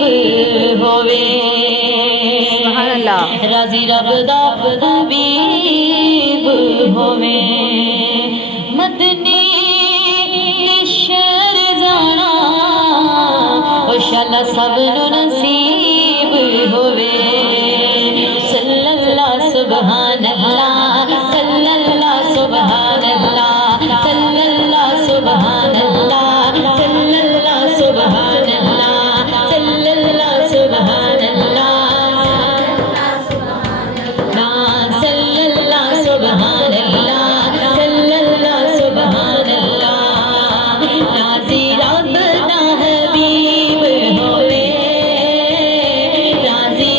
होवे सुभान अल्लाह राजी रब दा हबीब होवे मदनी शहर जाना ओ शाला सब नू नसीब होवे सल्लल्लाहु सुभान अल्लाह सल्लल्लाहु सुभान अल्लाह सल्लल्लाहु सुभान अल्लाह सल्लल्लाहु सुभान अल्लाह सल्लल्लाहु सुभान अल्लाह सल्लल्लाहु सुभान अल्लाह सल्लल्लाहु सुभान अल्लाह राजी रब दा हबीब होवे राजी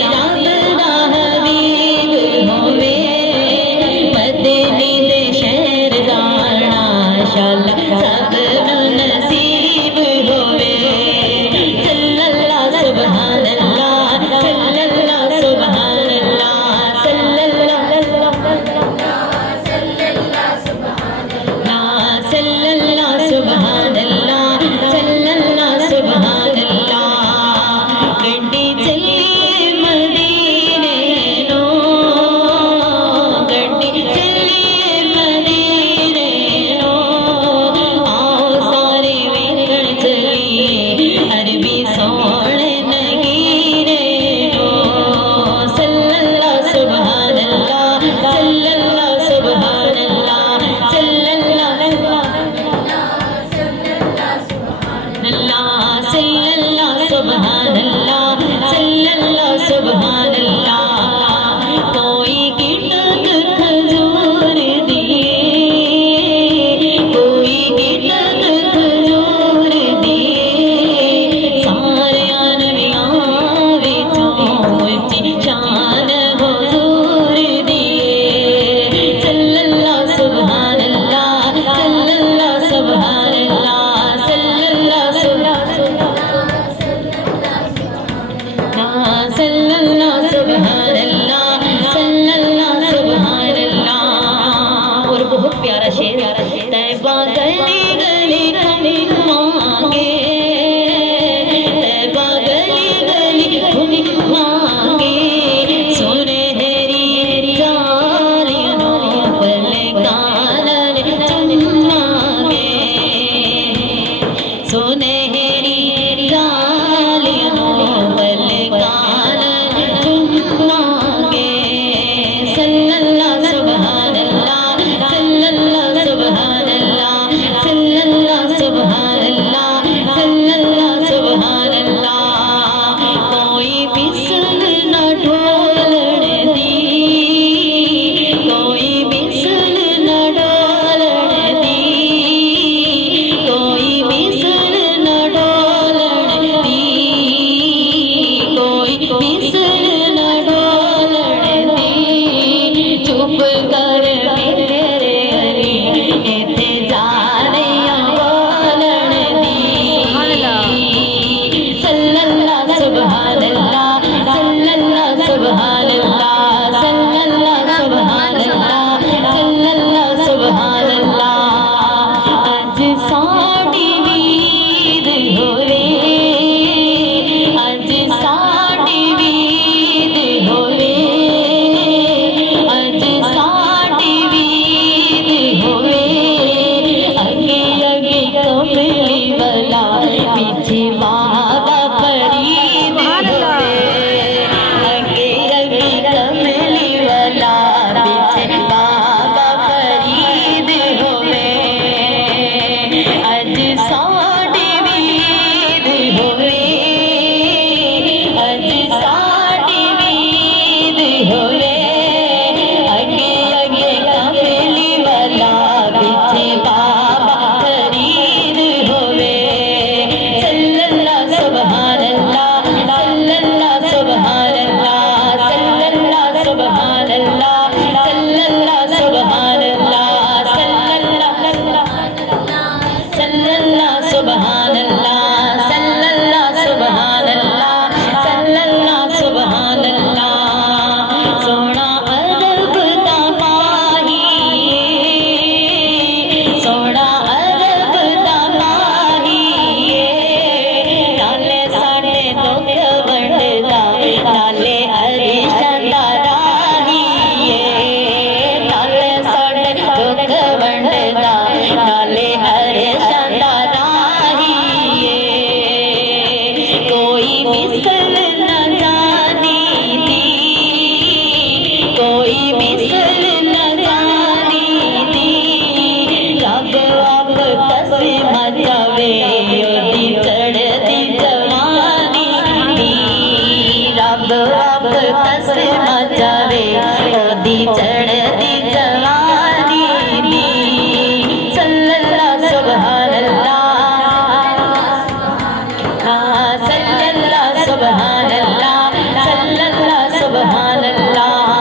सुभान अल्लाह सल्लल्लाह सुभान अल्लाह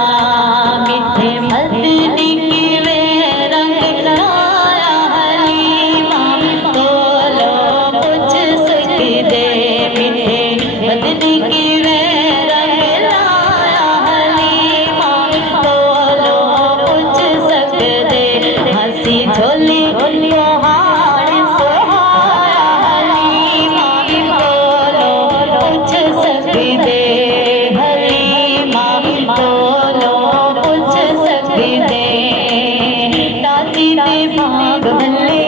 मीठे मदनी की वे रंग लाया हलीमा बोलो पूछ सकदे मीठे मदनी की वे रंग लाया हलीमा बोलो पूछ सकदे हंसी झोली पहाड़ सोहाया हलीमा बोलो पूछ सकदे हलीमा बोलो पूछ सकदे दादी दे भाग भले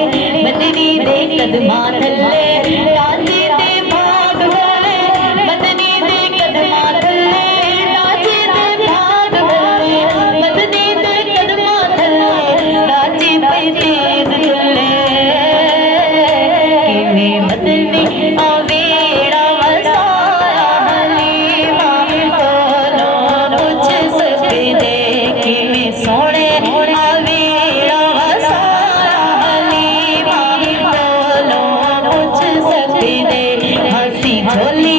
मदनी दे कदमां थल्ले दादी दे भाग भले मदनी दे कदमां थल्ले दादी दे भाग भले मदनी दे कदमां थल्ले दादी पे तेज झुले किवें मदनी आवेड़ा वसाया हलीमा बोलो पूछ सकदे किवें सोहणे आवेड़ा वसाया हलीमा बोलो पूछ सकदे हंसी झोली